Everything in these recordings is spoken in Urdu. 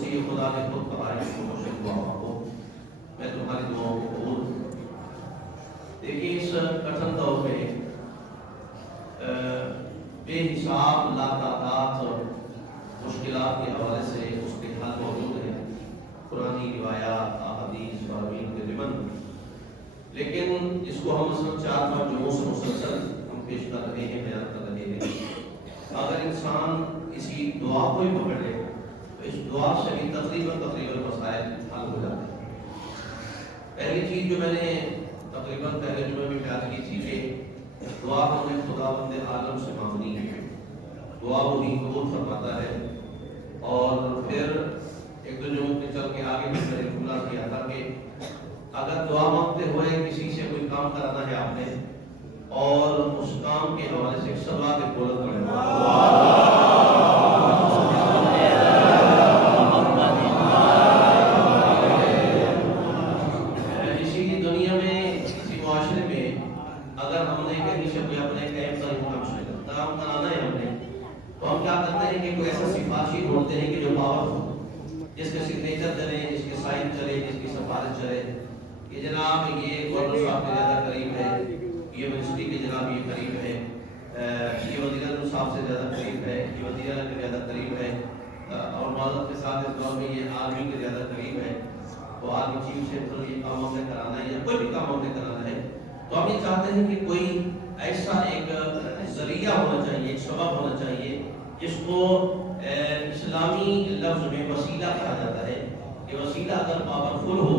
سے یہ خدا نے خود کہا ہے کہ مشرق دعا مانگو، میں تمہاری دعاؤں کو قبول کروں۔ دیکھیے اس کٹھن دور میں بے حساب لاتعداد مشکلات کے حوالے سے اس کے حل موجود ہیں، قرآنی روایات، احادیث، فرامین کے ضمن، لیکن اس کو ہم مثلا 4-5 جمعوں سے مسلسل ہم پیش کر رہے ہیں، بیان کر رہے ہیں۔ اگر انسان اسی دعا کو ہی پکڑ لے تو اس دعا سے بھی تقریباً مسائل حل ہو جاتے ہیں۔ پہلی چیز جو میں نے تقریباً پہلے جمعے میں بیان کی تھی کہ دعا ہمیں خداوند عالم سے مانگنی ہے، دعا وہی قبول فرماتا ہے۔ اور پھر ایک دو جمعوں کے چل کے آگے میں نے جملہ کیا تھا کہ اگر دعا مانگتے ہوئے کسی سے کوئی کام کرانا ہے آپ نے اور اس کام کے حوالے سے صلوات بلند پڑھیں، اسی دنیا میں کسی معاشرے میں اگر ہم نے کہیں سے کوئی اپنے کام کرانا ہے ہم نے، تو ہم کیا کرتے ہیں کہ کوئی ایسا سفارشی ڈھونڈتے ہیں کہ جو پاور ہو، جس کے سگنیچر چلے، جس کے سائن چلے، جس کی سفارش چلے کہ جناب یہ گورنر صاحب کے زیادہ قریب ہے، یہ منسٹری کے جناب یہ قریب ہے، یہ وزیر اعظم صاحب سے زیادہ قریب ہے، یہ وزیر اعظم کے زیادہ قریب ہے، اور معذرت کے ساتھ اس دور میں یہ آرمی کے زیادہ قریب ہے، تو آرمی چیف سے تو یہ کام ہمیں کرانا ہے یا کوئی بھی کام ہمیں کرانا ہے، تو ہم یہ چاہتے ہیں کہ کوئی ایسا ایک ذریعہ ہونا چاہیے، ایک سبب ہونا چاہیے جس کو اسلامی لفظ میں وسیلہ کہا جاتا ہے کہ وسیلہ اگر پاورفل ہو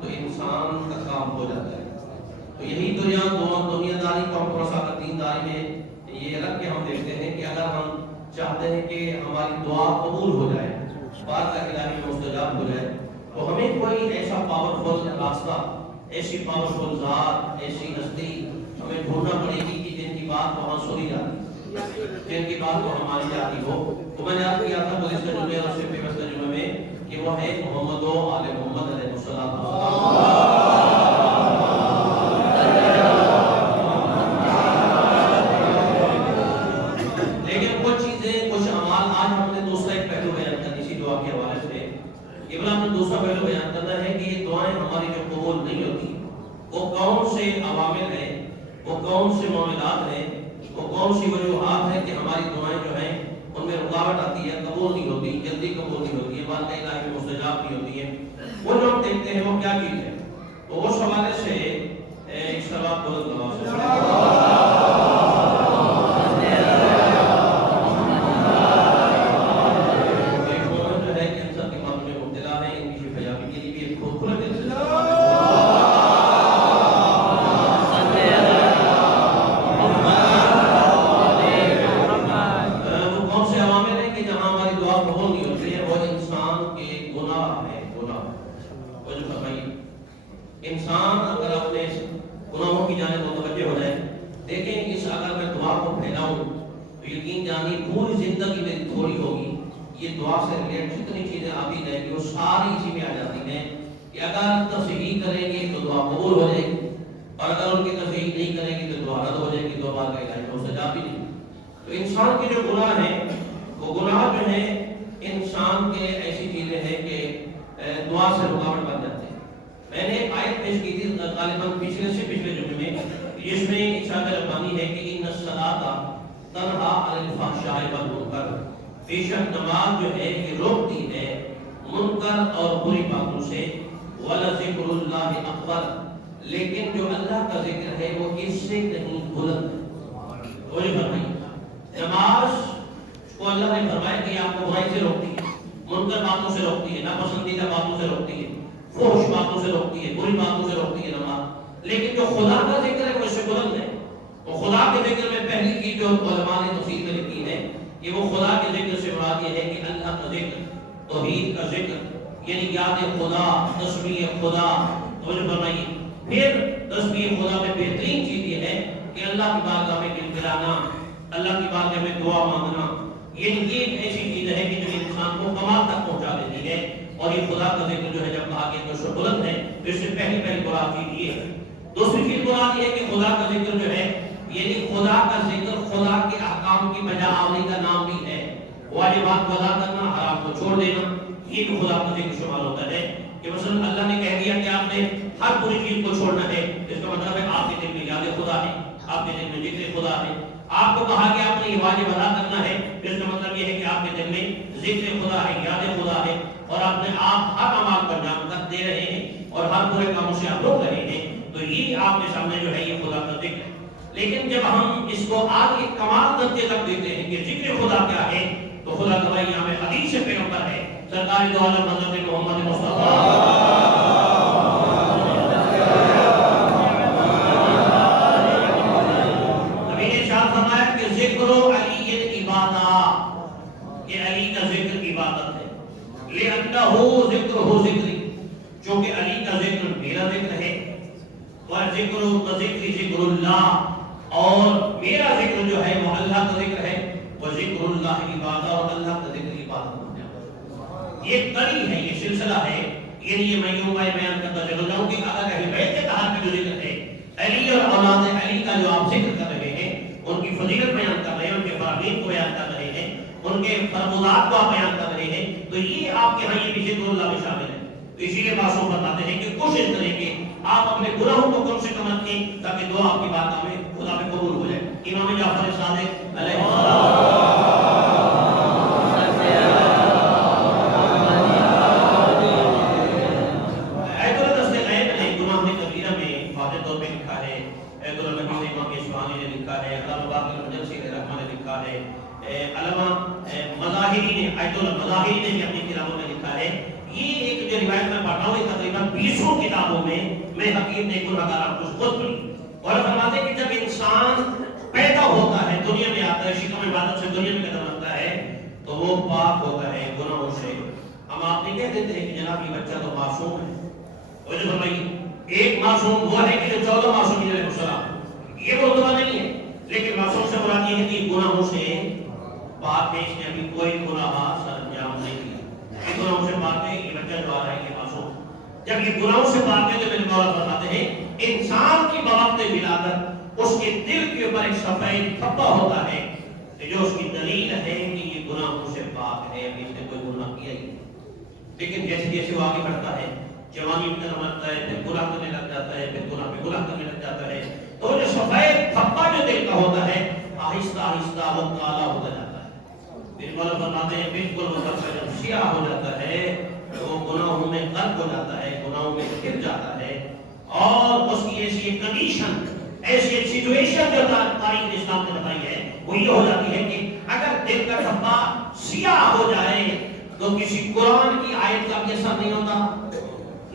تو انسان کا کام ہو جاتا ہے۔ تو یہی دنیا داری کو ہم تھوڑا سا اگر دینداری میں یہ رکھ کے ہم دیکھتے ہیں کہ اگر ہم چاہتے ہیں کہ ہماری دعا قبول ہو جائے، بات کا الہی میں مستجاب ہو جائے، تو ہمیں کوئی ایسا پاورفل راستہ، ایسی پاورفل ذات، ایسی ہستی ہمیں ڈھونڈنا پڑے گی کہ جن کی بات وہاں سنی جاتی، جن کی بات کو ہماری جاتی ہو۔ تو میں نے یاد کیا تھا پولیس کا جمعے اور شفی بس کا جمعے میں کہ وہ ہے محمد و آل محمد علیہ السلام۔ لیکن کچھ چیزیں، کچھ اعمال، آج ہم نے دوسرا ایک پہلو بیان کرنا اسی دعا کے حوالے سے، کہ بلا ہمیں دوسرا پہلو بیان کرنا ہے کہ یہ دعائیں ہماری جو قبول نہیں ہوتی وہ کون سے عوامل ہیں، وہ کون سے معاملات ہیں، وہ کون سی وجوہات ہیں کہ ہماری دعائیں جو ہیں ان میں رکاوٹ آتی ہے، قبول نہیں ہوتی، جلدی قبول نہیں ہوتی ہے، بات الہی میں مستجاب نہیں ہوتی ہے، وہ جو ہم دیکھتے ہیں وہ کیا چیز ہے۔ تو اس حوالے سے ایک سوال بلند آواز سے انسان اگر اپنے گناہوں کی جانب متوجہ ہو جائے، دیکھیں اس اگر میں دعا کو پھیلاؤں تو یقین جانی پوری زندگی میں تھوڑی ہوگی، یہ دعا سے ریلیٹ جتنی چیزیں آتی جائیں گی وہ ساری اسی میں آ جاتی ہیں کہ اگر تصحیح کریں گے تو دعا قبول ہو جائے گی، اور اگر ان کی تصحیح نہیں کریں گے تو دعا رد ہو جائے گی، دعا کا الہی مستجاب ہی نہیں۔ تو انسان کے جو گناہ ہیں وہ گناہ جو ہیں انسان کے ایسی چیزیں ہیں کہ دعا سے رکاوٹ بن جاتے ہیں۔ میں نے ایک آیت پیش کی تھی غالباً پچھلے جمعے میں، جس میں ارشاد ربانی ہے کہ ان الصلاۃ تنہی عن الفحشاء والمنکر، بے شک نماز جو ہے یہ روکتی ہے منکر اور بری باتوں سے، وَلَذِكْرُ اللَّهِ أَكْبَرُ، لیکن جو اللہ کا ذکر ہے وہ اس سے کہیں بلند ہے۔ وہی فرمائی نماز کو اللہ نے فرمایا کہ آپ کو برائی سے روکتی ہے، منکر باتوں سے روکتی ہے، ناپسندیدہ باتوں سے روکتی ہے، فحش باتوں سے روکتی ہے، بری باتوں سے روکتی ہے نماز، لیکن جو خدا کا ذکر ہے وہ اس سے بلند ہے۔ تو خدا کے ذکر میں پہلی چیز جو علماء نے تفسیر میں لکھی ہے کہ وہ خدا کے ذکر سے مراد یہ ہے کہ اللہ کا ذکر، توحید کا ذکر، یعنی یاد خدا، تسبیح خدا، توجہ فرمائیے۔ پھر تسبیح خدا میں بہترین چیز یہ ہے کہ اللہ کی بارگاہ میں گڑگڑانا، اللہ کی بارگاہ میں دعا مانگنا، یہ ایک ایسی چیز ہے کہ جو انسان کو کمال تک پہنچا دیتی ہے۔ اور یہ خدا کا ذکر جو ہے جب کہا کہ اس سے بلند ہے تو اس سے پہلی مراد چیز یہ ہے۔ دوسری چیز مراد یہ ہے کہ خدا کا ذکر جو ہے یعنی خدا کا ذکر خدا کے احکام کی بجا آوری کا نام بھی ہے۔ واجبات کو ادا کرنا، حرام کو چھوڑ دینا، یہ بھی خدا کا ذکر شمار ہوتا ہے کہ مثلا اللہ نے کہہ دیا کہ آپ نے ہر بری چیز کو چھوڑنا ہے، اس کا مطلب ہے آپ کے دل میں یاد خدا ہے، آپ کے دل میں ذکر خدا ہے۔ آپ کو کہا کہ آپ نے یہ واجب ادا کرنا ہے، اس کا مطلب یہ ہے کہ آپ کے دل میں ذکر خدا ہے، یاد خدا ہے، اور آپ نے آپ ہر عمل پر جان تک دے رہے ہیں اور ہر برے کاموں سے آپ روک رہے ہیں، تو یہ آپ کے سامنے جو ہے یہ خدا کا ذکر ہے۔ لیکن جب ہم اس کو آگے کمال درجے تک دیتے ہیں کہ ذکر خدا کیا ہے، تو خدا کا بھائی یہاں میں حدیث پیغمبر ہے سرکار دو عالم حضرت محمد مصطفیٰ نبی نے ارشاد فرمایا کہ ذکر علی عبادت، کہ علی کا ذکر عبادت ہے، لأنه ذکرہ ذکری، چونکہ علی کا ذکر میرا ذکر ہے، وذکر ذکر ذکر اللہ، اور میرا ذکر جو ہے وہ اللہ کا ذکر ہے، وذکر اللہ عبادہ، اور اللہ کا ذکر عبادت ہے۔ یہ کڑی ہے، یہ سلسلہ ہے، یہ میں یوں بیان کرتا چلو جاؤں کہ اگر اہل بیت کے تحت کا جو ذکر ہے، علی اور اولاد علی کا جو آپ ذکر کر رہے ہیں، ان کی فضیلت بیان کر رہے ہیں، ان کے فرامین کو بیان کر رہے ہیں، ان کے فرمودات کو آپ بیان کر رہے ہیں، تو یہ آپ کے ہاں یہ بھی ذکر اللہ میں شامل ہے۔ تو اسی لیے معصوم بتاتے ہیں کہ کوشش کریں کہ آپ اپنے گناہوں کو کم سے کم رکھیں تاکہ دعا آپ کی بات ہمیں خدا میں قبول ہو جائے۔ امام جعفر صادق علیہ السلام مظاہری نے بھی اپنی کتابوں میں لکھا ہے، یہ ایک جو روایت میں پڑھا ہوں تقریباً 20 کتابوں میں حکیم نے گنہگار آپ کو خود پڑھی، اور فرماتے ہیں کہ جب انسان پیدا ہوتا ہے، دنیا میں آتا ہے، شکم عبادت سے دنیا میں قدم رکھتا ہے، تو وہ پاک ہوتا ہے گناہوں سے۔ ہم آپ نہیں کہہ دیتے ہیں کہ جناب یہ بچہ تو معصوم ہے، اور جو فرمائی ایک معصوم وہ ہے کہ جو 14 معصومین علیہ السلام، یہ وہ دعا نہیں ہے، لیکن معصوم سے مراد یہ ہے کہ گناہوں سے پاک ہے، اس نے ابھی کوئی گناہ سر انجام نہیں کیا، یہ گناہوں سے پاک ہے، یہ بچہ جو آ رہا ہے یہ معصوم۔ جب یہ گناہوں سے پاک ہے تو میرے مولا فرماتے ہیں انسان کی بوقت ولادت اس کے دل کے اوپر ایک سفید دھبا ہوتا ہے کہ جو اس کی دلیل ہے کہ یہ گناہوں سے پاک ہے، ابھی اس نے کوئی گناہ کیا ہی نہیں۔ لیکن جیسے جیسے وہ آگے بڑھتا ہے، جوانی میں قدم رکھتا ہے، پھر گناہ کرنے لگ جاتا ہے، پھر گناہ پہ گناہ کرنے لگ جاتا ہے، تو جو سفید دھبا جو دل کا ہوتا ہے آہستہ آہستہ وہ کالا ہوتا جاتا ہے۔ پھر مولا فرماتے ہیں بالکل وہ بچہ جب سیاہ ہو جاتا ہے تو وہ گناہوں میں غرق ہو جاتا ہے، گناہوں میں گر جاتا ہے، اور اس کی ایسی ایک کنڈیشن، ایسی ایک سچویشن جو تاریخ اسلام نے بتائی ہے وہ یہ ہو جاتی ہے کہ اگر دل کا دھبا سیاہ ہو جائے تو کسی قرآن کی آیت کا بھی اثر نہیں ہوتا،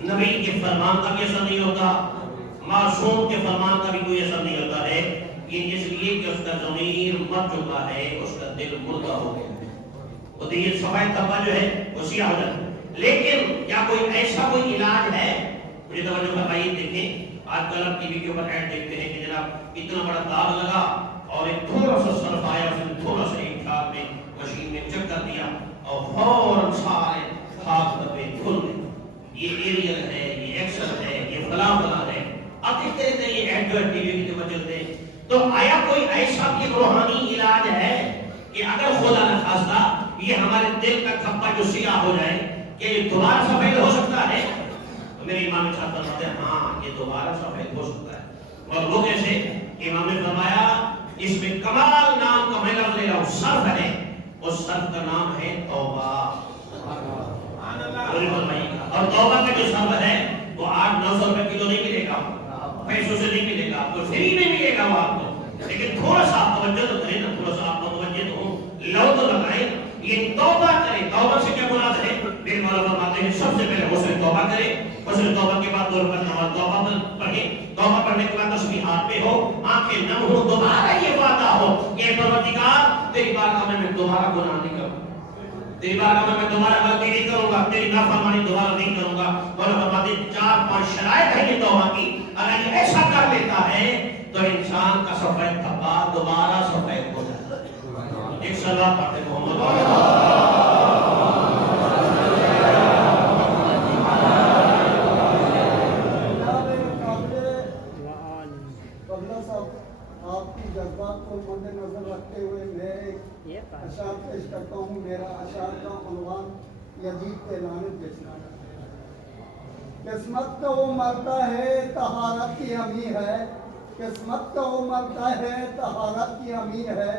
نبی کے فرمان کا بھی اثر نہیں ہوتا، معصوم کے فرمان کا بھی کوئی اثر نہیں ہوتا ہے، یہ اس لیے کہ اس کا ضمیر مر چکا ہے، اس کا دل مردہ ہو گیا ہے، وہ تو یہ سفید دھبا جو ہے وہ سیاہ ہو جاتا ہے۔ لیکن کیا کوئی ایسا کوئی علاج ہے؟ مجھے توجہ فرمائیے، دیکھیں آج کل ہم ٹی وی کے اوپر ایڈ دیکھتے ہیں کہ جناب اتنا بڑا داغ لگا اور ایک تھوڑا سا سرف آیا، اس نے تھوڑا سا ایک ہاتھ میں مشین میں چک کر دیا اور فوراً سارے ہاتھ دبے کھل گئے، یہ ایریل ہے، یہ ایکسل ہے، یہ فلاں فلاں ہے۔ اب دیکھتے رہتے ہیں یہ ایڈ جو ہے ٹی وی کی جو چلتے ہیں، تو آیا کوئی ایسا بھی روحانی علاج ہے کہ اگر خدا نہ خواستہ یہ ہمارے دل کا دھبا جو سیاہ ہو جائے کہ یہ دوبارہ سفید ہو سکتا ہے؟ تو میرے امام صاحب فرماتے ہیں ہاں یہ دوبارہ سفید ہو سکتا ہے، اور وہ کیسے؟ امام نے فرمایا اس میں کمال نام کا میں لفظ لے رہا ہوں، صرف ہے، اس صرف کا نام ہے توبہ، اور توبہ کا جو صرف ہے وہ 800-900 روپے کلو نہیں ملے گا، پیسوں سے نہیں ملے گا، آپ کو فری میں ملے گا وہ آپ کو، لیکن تھوڑا سا آپ توجہ تو کریں نا، تھوڑا سا آپ متوجہ تو ہوں، لو تو لگائیں، یہ توبہ کرے۔ توبہ سے کیا مراد ہے؟ میرے مولا فرماتے ہیں سب سے پہلے غسل توبہ کرے، غسل توبہ کے بعد 2 رکعت نماز توبہ پڑھے، توبہ پڑھنے کے بعد تسبیح ہاتھ پہ ہو، آنکھیں نم ہو، دوبارہ یہ وعدہ ہو کہ پروردگار تیری بارگاہ میں دوبارہ گناہ نہیں کروں گا، تیری بارگاہ میں دوبارہ غلطی نہیں کروں گا، تیری نافرمانی دوبارہ نہیں کروں گا۔ اور فرماتے ہیں 4-5 شرائط ہے یہ توبہ کی، اگر یہ ایسا کر لیتا ہے تو انسان کا سفید دھبا دوبارہ سفید ہو جاتا ہے۔ ایک صلوات پڑھتے محمد آپ کی جذبات کو مد نظر رکھتے ہوئے میں ایک اشعار پیش کرتا ہوں۔ میرا اشعار کا عنوان یزید کے لعنت بیچنا۔ قسمت کا وہ مرتا ہے طہارت کی امیر ہے، قسمت کا وہ مرتا ہے طہارت کی امیر ہے،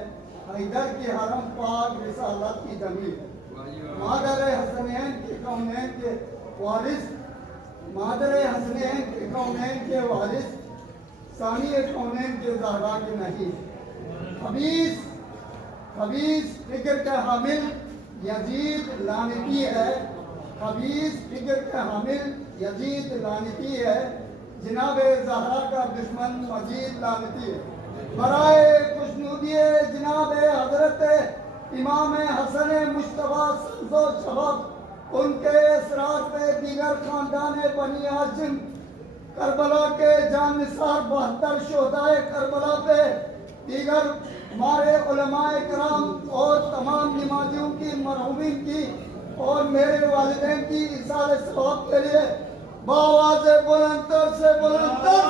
حیدر کی حرم پاک رسالت کی ضمیر ہے۔ مادر حسنین کے کونین کے وارث، مادر حسنین کے کونین کے وارث، ثانی کونین کے زہرا کے نہیں۔ خبیث فکر کا حامل یزید لعنتی ہے، خبیث فکر کا حامل یزید لعنتی ہے، جناب زہرا کا دشمن مجید لعنتی ہے۔ برائے خوشنودی جناب حضرت امام حسن مجتبیٰ سبز و شباب، ان کے اسرار پہ دیگر خاندان بنی ہاشم، کربلا کے جان نثار 72 شہدائے کربلا پہ، دیگر ہمارے علماء کرام اور تمام نمازیوں کی، مرحومین کی اور میرے والدین کی ایصال ثواب کے لیے بآواز بلندتر سے بلندتر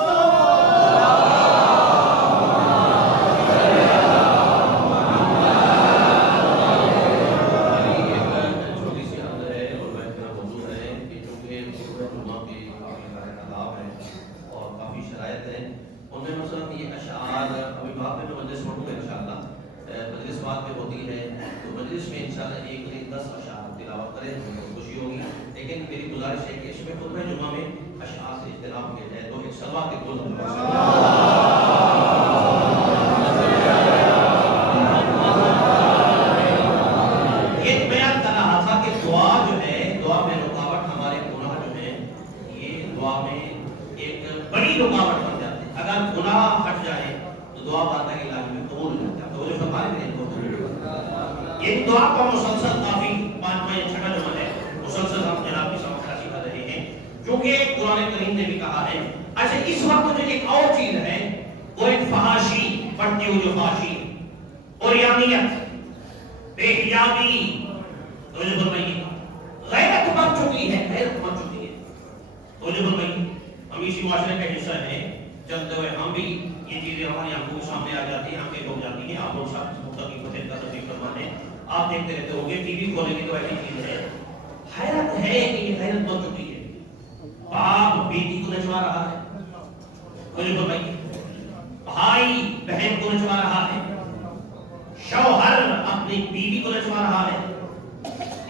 خوشی ہوگی، لیکن میری گزارش ہے کہ اس میں خطبہ جمعہ میں اشعار سے اجتناب کیا جائے تو ایک سلوات کے دو یہ بیان کر رہا تھا کہ دعا جو ہے، دعا میں رکاوٹ ہمارے گناہ جو ہیں، یہ دعا میں ایک بڑی رکاوٹ بن جاتی ہے۔ اگر گناہ ہٹ جائے تو دعا بات ہے علاج میں قبول ہو جاتا ہے۔ تو جو فرمائے میں یہ دعا کا مسلسل کافی 5واں یا 6واں جمعہ ہے، مسلسل ہم جناب کی سمجھ حاصل کر رہے ہیں، کیونکہ قرآن کریم نے بھی کہا ہے۔ اچھا اس وقت جو ایک اور چیز ہے وہ ایک فحاشی، بڑھتی ہوئی جو فحاشی، اوریانیت، بے حجابی، تو جو فرمائیے غیرت بن چکی ہے، غیرت بن چکی ہے۔ تو جو فرمائیے ہم اسی معاشرے کا حصہ ہیں، چلتے ہوئے ہم بھی یہ چیزیں ہماری آنکھوں کے سامنے آ جاتی ہیں، آنکھیں ہو جاتی ہیں۔ آپ لوگ ساتھ مختلف فتح کا تصدیق فرمانے آپ دیکھتے رہتے ہوں گے، ٹی وی کھولیں گے تو ایسی چیز ہے۔ حیرت ہے کہ یہ غیرت بن چکی ہے۔ باپ بیٹی کو نچوا رہا ہے، مجھے بتائیے، بھائی بہن کو نچوا رہا ہے، شوہر اپنی بیوی کو نچوا رہا ہے۔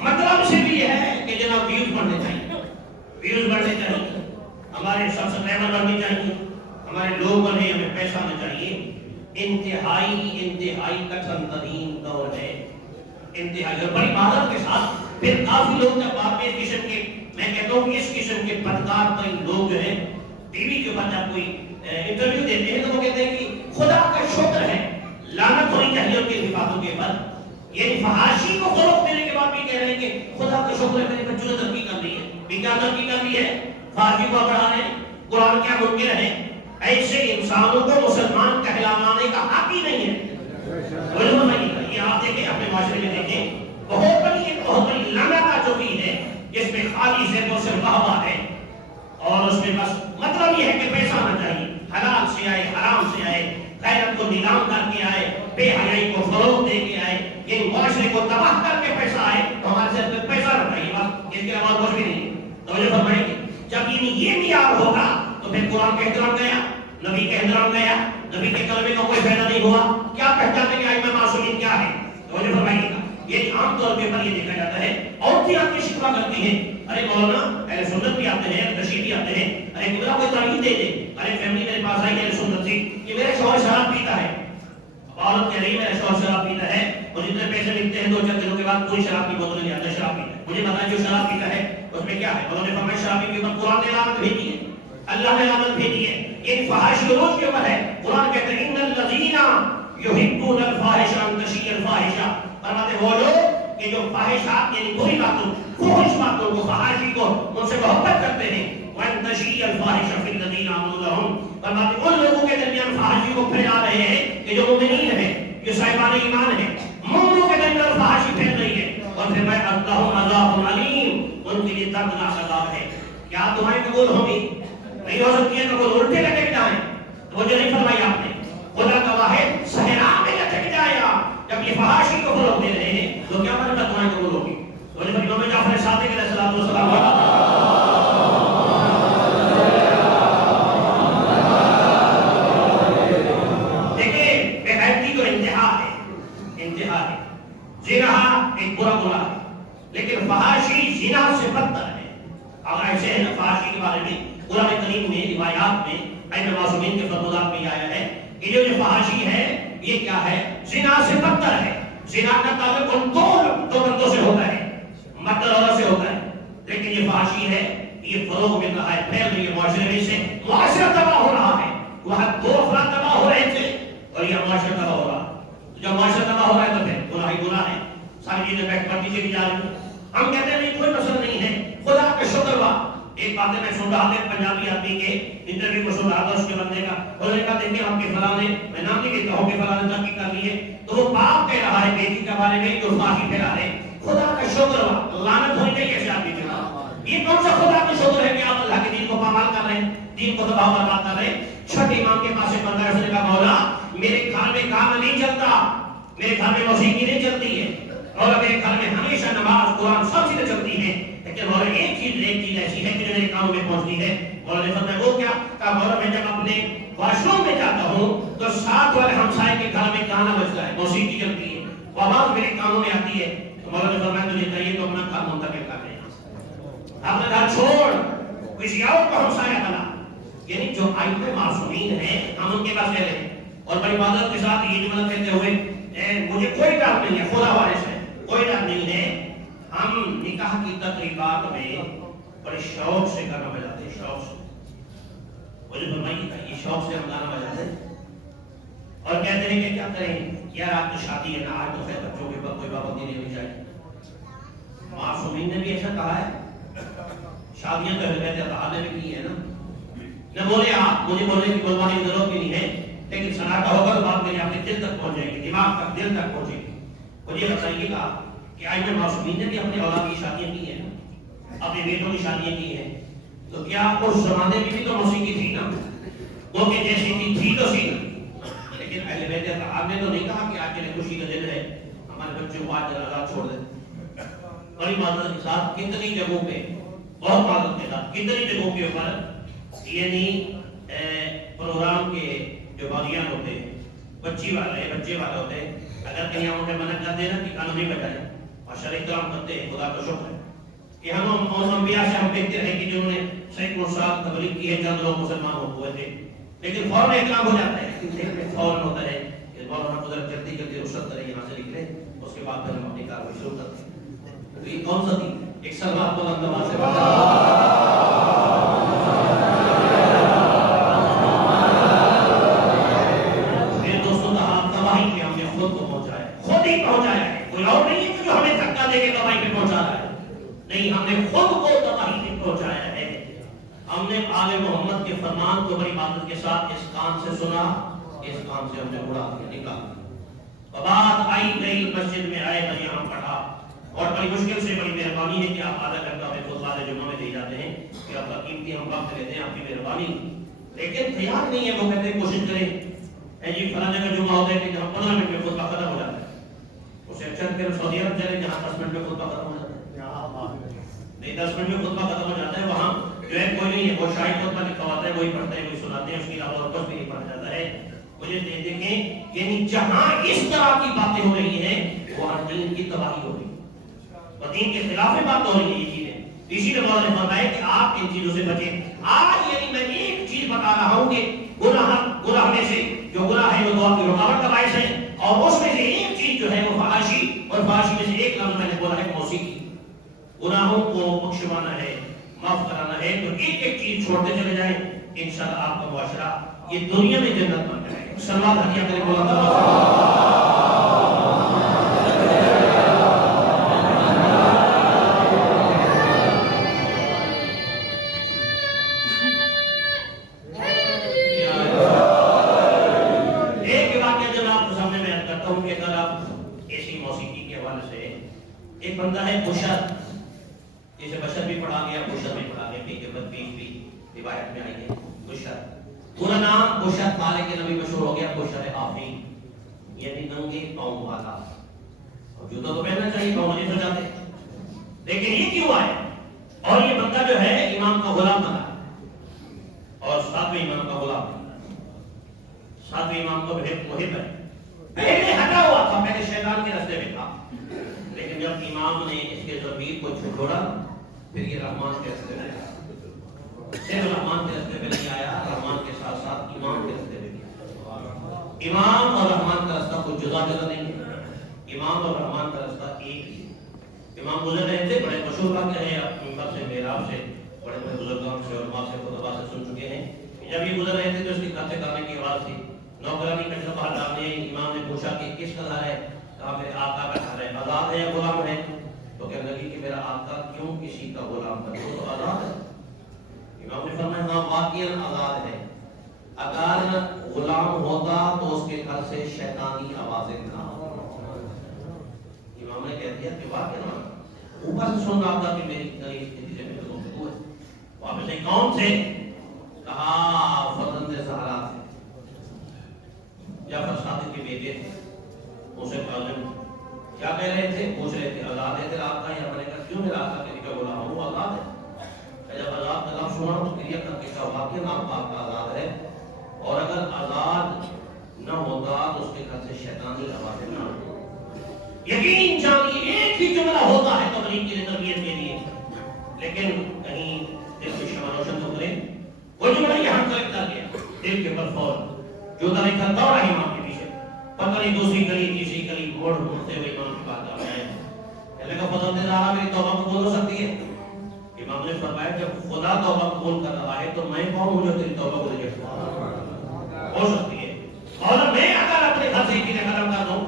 مطلب صرف یہ ہے کہ جناب ویوز بڑھنے چاہیے، ویوز بڑھنے چاہیے، ہمارے سبسکرائبر بڑھنے چاہیے، ہمارے لوگ بڑھے، ہمیں پیسہ آنا چاہیے۔ انتہائی کٹھن ترین دور ہے، انتہائی اور بڑی معذرت کے ساتھ پھر کافی لوگ جب آپ میں اس قسم کے، میں کہتا ہوں کہ اس قسم کے بدکار ترین لوگ جو ہیں ٹی وی کے اوپر جب کوئی انٹرویو دیتے ہیں تو وہ کہتے ہیں کہ خدا کا شکر ہے، لعنت ہونی چاہیے ان کی باتوں کے اوپر، یعنی فحاشی کو فروغ دینے کے بعد بھی کہہ رہے ہیں کہ خدا کا شکر ہے میرے بچوں نے ترقی کر لی ہے۔ بھی کیا ترقی کر لی ہے؟ فحاشی کو بڑھا رہے ہیں، قرآن کیا منکر ہے؟ ایسے انسانوں کو مسلمان کہلانے کا حق ہی نہیں ہے۔ یہ آپ دیکھیں اپنے معاشرے میں دیکھیں، بہت بڑی لعنت جو بھی ہے، جس میں خالی سے تو صرف واہ ہے، اور اس میں بس مطلب یہ ہے کہ پیسہ آنا چاہیے، حلال سے آئے، حرام سے آئے، غیرت کو نیلام کر کے آئے، بے حیائی کو فروغ دے کے آئے، یہ معاشرے کو تباہ کر کے پیسہ آئے تو ہمارے صرف پیسہ رکھا ہے، بس اس کے علاوہ کچھ بھی نہیں۔ توجہ فرمائیں گے، جب یہ معیار ہوگا تو پھر قرآن کا احترام گیا، نبی کا احترام گیا، نبی کے کلمے کا کوئی فائدہ نہیں ہوا۔ کیا پہچانے کہ ائمہ معصومین کیا ہے؟ توجہ فرمائیے گا، یہ عام طور پہ یہ دیکھا جاتا ہے۔ اور بھی آپ کی شکوہ کرتی ہیں، ارے مولانا اہل سنت بھی آتے ہیں، رشید بھی آتے ہیں، ارے میرا کوئی تعلیم دے دے، ارے فیملی میرے پاس آئی اہل سنت تھی کہ میرے شوہر شراب پیتا ہے، عورت کہہ رہی ہے میرا شوہر شراب پیتا ہے، مجھے اتنے پیسے ملتے ہیں، 2-4 دنوں کے بعد کوئی شراب کی بوتل نہیں آتا، شراب پیتا ہے، مجھے بتائیں جو شراب پیتا ہے اس میں کیا ہے؟ انہوں نے فرمایا شرابی کے اوپر قرآن نے لعنت بھیجی ہے، اللہ نے لعنت بھیجی ہے، ایک فحاشی روز کے اوپر ہے۔ قرآن کہتے ہیں ان الذین یحبون الفاحش ان تشیع الفاحش، فرماتے وہ لوگ کہ جو فاحشات یعنی بری باتوں، فحش باتوں کو، فحاشی کو ان سے محبت کرتے ہیں، وان تشیع الفاحش فی الذین آمنوا لهم، فرماتے ان لوگوں کے درمیان فحاشی کو پھیلا رہے ہیں کہ جو مومنین ہیں، جو صاحبان ایمان ہیں، مومنوں کے درمیان فحاشی پھیل رہی ہے، اور پھر میں اللہم عذاب علیم، ان کے لیے دردناک عذاب ہے۔ کیا دعائیں قبول ہوں گی؟ نہیں ہو سکتی ہے، تو الٹے لٹک جائیں، وہ جو نہیں فرمائی آپ نے، خدا گواہ ہے صحرا میں لٹک جائے آپ، جب یہ فحاشی کو فروغ دے رہے ہیں تو کیا مطلب دعائیں قبول ہوگی؟ تو امام جعفر ایک برا گناہ ہے، لیکن فحاشی زنا سے بدتر ہے۔ اگر ایسے ہے نا، فحاشی کے بارے میں قرآن کریم میں روایات میں ایسے معصومین کے فتویٰ میں آیا ہے کہ جو فحاشی ہے یہ کیا ہے؟ زنا سے بدتر ہے۔ زنا کا تعلق ان دو بندوں سے ہوتا ہے، مرد اور عورت سے ہوتا ہے، لیکن یہ فحاشی ہے، یہ فروغ مل رہا ہے، پھیل رہی ہے معاشرے میں، سے معاشرہ تباہ ہو رہا ہے۔ وہاں دو افراد تباہ ہو رہے تھے اور یہ معاشرہ تباہ ہو رہا ہے۔ جب معاشرہ تباہ ہو رہا ہے تو پھر گناہ ہی گناہ ہے، ساری چیزیں بیٹھ پڑتی چلی جا رہی ہیں۔ ہم کہتے ہیں نہیں کوئی مسئلہ نہیں ہے، خدا کا شکر ہوا۔ ایک بات میں سن رہا تھا پنجابی آدمی کے انٹرویو کو سن رہا تھا، اس کے بندے کا، انہوں نے کہا دیکھیں آپ کے فلاں نے، میں نام نہیں کہتا ہوں کہ فلاں نے تحقیق کر لی ہے، تو وہ باپ کہہ رہا ہے بیٹی کے بارے میں جو فحاشی پھیلا رہے، خدا کا شکر ہوا، لعنت ہونی چاہیے ایسے آدمی کے خلاف۔ یہ کون سا خدا کا شکر ہے کہ آپ اللہ کے دین کو پامال کر رہے ہیں، دین کو تباہ برباد کر رہے ہیں۔ چھٹے امام کے پاس ایک بندہ ہے، اس نے کہا مولا میرے گھر میں گانا نہیں چلتا، میرے گھر میں موسیقی نہیں چلتی ہے، اور میرے گھر میں ہمیشہ نماز قرآن سب چیزیں چلتی ہیں، لیکن مولا ایک چیز ایسی ہے کہ جو میرے کانوں میں پہنچتی ہے۔ مولا نے فرمایا وہ کیا؟ کہا مولا میں جب اپنے واش روم میں جاتا ہوں تو ساتھ والے ہمسائے کے گھر میں گانا بجتا ہے، موسیقی چلتی ہے، وہ آواز میرے کانوں میں آتی ہے۔ تو مولا نے فرمایا تجھے چاہیے تو اپنا گھر منتقل کر لے، اپنا گھر چھوڑ، کسی اور کو ہمسایہ بنا۔ یعنی جو آئمہ معصومین ہیں ہم ان کے پاس کہہ رہے ہیں، اور بڑی عبادت کے ساتھ یہ جملہ کہتے ہوئے مجھے کوئی ڈر نہیں ہے، خدا وارث ہے، کوئی ڈر نہیں ہے۔ ہم نکاح کی تقریبات میں بڑے شوق سے گانا بجاتے ہیں، شوق سے، مجھے فرمائیے کہ یہ شوق سے ہم گانا بجاتے ہیں اور کہتے ہیں کہ کیا کریں یار آپ کی شادی ہے نا، آج تو خیر بچوں کے بعد کوئی پابندی نہیں ہونی چاہیے۔ معصومین نے بھی ایسا کہا ہے، شادیاں تو اہل بیت اطہار نے بھی کی ہے نا، نہ بولے آپ، مجھے بولنے کی بلوانے کی ضرورت بھی نہیں ہے، لیکن سناٹا ہوگا تو بات میرے اپنے دل تک پہنچ جائے گی، دماغ تک، دل تک پہنچے گی۔ مجھے بتائیے گا کہ آئمہ معصومین نے بھی اپنے اولاد کی شادیاں کی ہیں، اپنے بیٹوں کی شادیاں کی ہیں، تو کیا اس زمانے میں بھی تو موسیقی تھی نا، وہ کہ جیسی تھی تو سی نا، لیکن اہل بیت اطہار نے تو نہیں کہا کہ آج کے خوشی کا دن ہے ہمارے بچوں کو آج آزاد چھوڑ دیں۔ بڑی معذرت کے ساتھ کتنی جگہوں پہ، بہت معذرت کے ساتھ کتنی جگہوں کے اوپر یعنی پروگرام کے جو باغیان ہوتے ہیں، بچے والے ہوتے ہیں، اگر کہیں ہم انہیں منع کر دینا کہ گانا نہیں بجائے اور شرع احترام کرتے ہیں، خدا کا شکر ہے کہ ہم ان انبیاء سے ہم دیکھتے رہے کہ جنہوں نے سینکڑوں سال تبلیغ کی ہے، چند لوگ مسلمان ہوئے تھے، لیکن فوراً احترام ہو جاتا ہے، دل میں فوراً ہوتا ہے کہ مولانا قدرت جلدی جلدی رخصت کریں، یہاں سے نکلے، اس کے بعد پھر ہم اپنی کارروائی شروع کرتے ہیں۔ تو یہ کون سا تھی؟ ایک سلوات بلند آواز سے خود ہی پہنچایا ہے، کوئی اور نہیں ہے جو ہمیں دھکا دے کے تباہی پہ پہنچا رہا ہے، نہیں، ہم نے خود کو تباہی پہ پہنچایا ہے۔ ہم نے آل محمد کے فرمان کو بڑی عبادت کے ساتھ اس کان سے سنا، اس کان سے ہم نے اڑا کے نکالا۔ بات آئی گئی، مسجد میں آئے تو یہاں پڑھا، اور بڑی مشکل سے بڑی مہربانی ہے کہ آپ آدھا گھنٹہ میں خود بعد جمعہ میں دے جاتے ہیں کہ آپ کا قیمتی ہم وقت لیتے ہیں، آپ کی مہربانی، لیکن تیار نہیں ہے۔ وہ کہتے ہیں کوشش کریں جی فلاں جگہ جمعہ ہوتا ہے کہ جہاں 15 منٹ میں خطبہ ختم ہو جاتا ہے، اسے اچھا کہ سعودی عرب چلے جہاں 10 منٹ میں خطبہ ختم ہو جاتا ہے، نہیں 10 منٹ میں خطبہ ختم ہو جاتا ہے، وہاں جو ہے کوئی نہیں ہے، وہ شاہد خطبہ لکھا ہوتا ہے، وہی پڑھتے ہیں، وہی سناتے ہیں، اس کی علاوہ اور کچھ بھی نہیں پڑھا جاتا ہے۔ مجھے دیکھیں یعنی جہاں اس طرح کی باتیں ہو رہی ہیں وہاں دین کی تباہی ہو رہی ہے، اور دین کے خلاف بات ہو رہی ہے یہ چیزیں، اسی لیے مولانا نے فرمایا کہ آپ ان چیزوں سے بچیں۔ آج یعنی میں ایک چیز بتا رہا ہوں کہ گناہ میں سے جو گناہ ہے وہ دعا کی رکاوٹ کا باعث ہے، اور اس میں سے ایک چیز جو ہے وہ فحاشی، اور فحاشی میں سے ایک لفظ میں نے بولا ہے موسیقی۔ گناہوں کو بخشوانا ہے، معاف کرانا ہے، تو ایک ایک چیز چھوڑتے چلے جائیں، انشاءاللہ آپ کا معاشرہ یہ دنیا میں جنت بن جائے گا۔ سلوات ہدیہ کریں مولانا۔ ایک بندہ ہے بشر، جسے بشر بھی پڑھا گیا، بشر بھی پڑھا گیا، کہ بدبیش بھی روایت میں آئی ہے بشر، پورا نام بشر تھا لیکن ابھی مشہور ہو گیا بشر آفی، یعنی ننگے پاؤں والا، اور جوتا تو پہننا چاہیے، پاؤں نہیں سو جاتے، لیکن یہ کیوں آئے؟ اور یہ بندہ جو ہے امام کا غلام بنا، اور ساتویں امام کا غلام بنا، ساتویں امام کو محب ہے، پہلے ہٹا ہوا تھا، پہلے شیطان کے راستے میں تھا، لیکن جب امام نے اس کے ضمیر کو چھوڑا پھر یہ رحمان کے راستے میں آیا. صرف رحمان کے راستے میں نہیں آیا, رحمان کے ساتھ ساتھ امام کے راستے میں گیا. امام اور رحمان کا راستہ کوئی جدا جدا نہیں ہے, امام اور رحمان کا راستہ ایک ہی ہے. امام گزر رہے تھے, بڑے مشہور واقعے ہیں, آپ منبر سے محراب سے بڑے بڑے بزرگوں سے علماء سے خطبہ سے سن چکے ہیں. جب یہ گزر رہے تھے تو اس کی کھاتے کھانے کی آواز تھی. نوکرانی کچرا باہر ڈالنے, امام نے پوچھا کہ کس کا گھر ہے؟ کہا میرے آقا کا گھر ہے. آزاد ہے یا غلام ہے؟ تو کہنے لگی کہ میرا آقا کیوں کسی کا غلام بنے, وہ تو آزاد ہے. امام نے فرمایا ہاں واقعاً آزاد ہے, اگر غلام ہوتا تو اس کے گھر سے شیطانی آوازیں نہ. امام نے کہہ دیا کہ واقعاً اوپر سے سن رہا تھا کہ میری نتیجے میں تو گفتگو ہے. واپس سے کون تھے؟ کہا فرزند زہرا تھے, جعفر صادق کے بیٹے تھے. اسے معلوم کیا کہہ رہے تھے, پوچھ رہے تھے آزاد ہے تیرا آقا؟ یا میں نے کہا کیوں میرا آقا کسی کا غلام ہوں, وہ آزاد ہے. جب آزاد کا لفظ سنا تو کلیئر کر کے کہا واقعی آپ کا آقا آزاد ہے, اور اگر آزاد نہ ہوتا تو اس کے گھر سے شیطانی آوازیں نہ ہوتی. یقین جانیے ایک ہی جملہ ہوتا ہے تبلیغ کی تربیت کے لیے, لیکن کہیں دل کی شمع روشن تو کرے. وہ جملہ یہاں کلک کر گیا دل کے پر فور, جو طرح کا دوڑا ہے امام کے پیچھے, پتہ نہیں دوسری گلی تیسری گلی موڑ مڑتے ہوئے امام کی بات آ جائے. کہنے کا فضل دے رہا میری توبہ قبول ہو سکتی ہے. امام نے فرمایا جب خدا توبہ قبول کر رہا ہے تو میں کون ہوں جو تیری توبہ کو ریجیکٹ ہو سکتی ہے. اور میں اگر اپنے گھر سے چیزیں ختم کر دوں,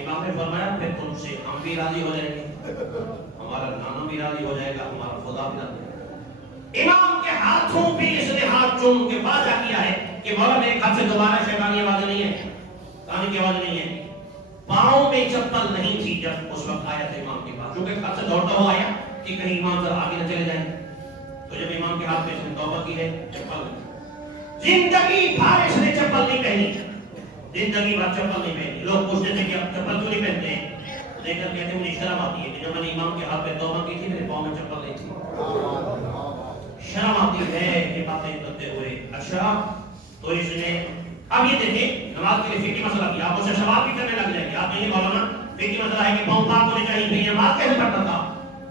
امام نے فرمایا پھر تم سے ہم بھی راضی ہو جائیں گے, ہمارا نانا بھی راضی ہو جائے گا, ہمارا خدا بھی راضی ہو جائے گا. امام کے ہاتھوں پہ اس نے ہاتھ چوم کے وعدہ کیا ہے کہ مولا میرے گھر سے دوبارہ شیطانی آواز نہیں ہے, کہانی کی آواز نہیں ہے. پاؤں میں چپل نہیں تھی جب اس وقت آیا تھا امام کے پاس, کیونکہ گھر سے دوڑتا ہوا آیا کہ کہیں امام ذرا آگے نہ چلے جائیں. تو جب امام کے ہاتھ میں اس نے توبہ کی ہے, چپل زندگی بھر اس نے چپل نہیں پہنی, زندگی بھر چپل نہیں پہنی. لوگ پوچھتے تھے کہ آپ چپل کیوں نہیں پہنتے ہیں, دیکھ کر کہتے ہیں مجھے شرم آتی ہے کہ جب میں نے امام کے ہاتھ پہ توبہ کی تھی میرے پاؤں میں چپل نہیں تھی, شرم آتی ہے یہ باتیں کرتے ہوئے. اچھا تو اس نے اب یہ دیکھیں نماز کے لیے فقہی مسئلہ کیا, آپ اسے سوال بھی کرنے لگ جائیں گے. آپ نہیں مولانا فقہی مسئلہ ہے کہ پاؤں پاک ہونے چاہیے, نہیں نماز کیسے پڑھتا تھا؟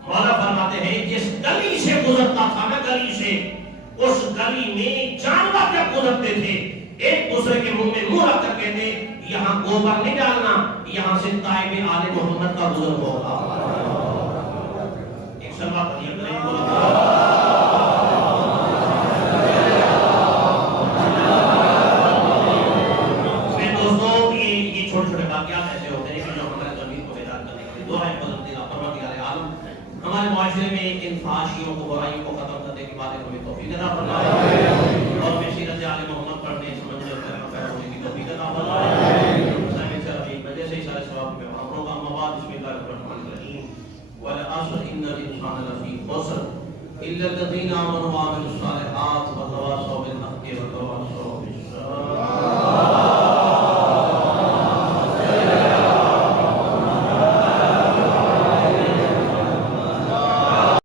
مولا فرماتے ہیں جس گلی سے گزرتا تھا نا, گلی سے, اس گلی میں جانور جب گزرتے تھے ایک دوسرے کے منہ میں منہ رکھ کر کہتے یہاں گوبر نہیں ڈالنا, یہاں سے طائب آل محمد کا گزر ہوگا. ایک سلوات پڑھیے کریں. ہمارے معاشرے میں ان فحاشیوں کو برائیوں کو ختم کرنے کی باتیں ہمیں توفیق عطا فرمائے, اور میں سیرت آل محمد پڑھنے سمجھنے اور ہونے کی توفیق عطا فرمائے. وجہ سے ہی سارے ثواب میں ہم لوگ اما بعد بسم اللہ الرحمن الرحیم والعصر ان الانسان لفی خسر الا الذین آمنوا وعملوا الصالحات وتواصوا بالحق وتواصوا بالصبر.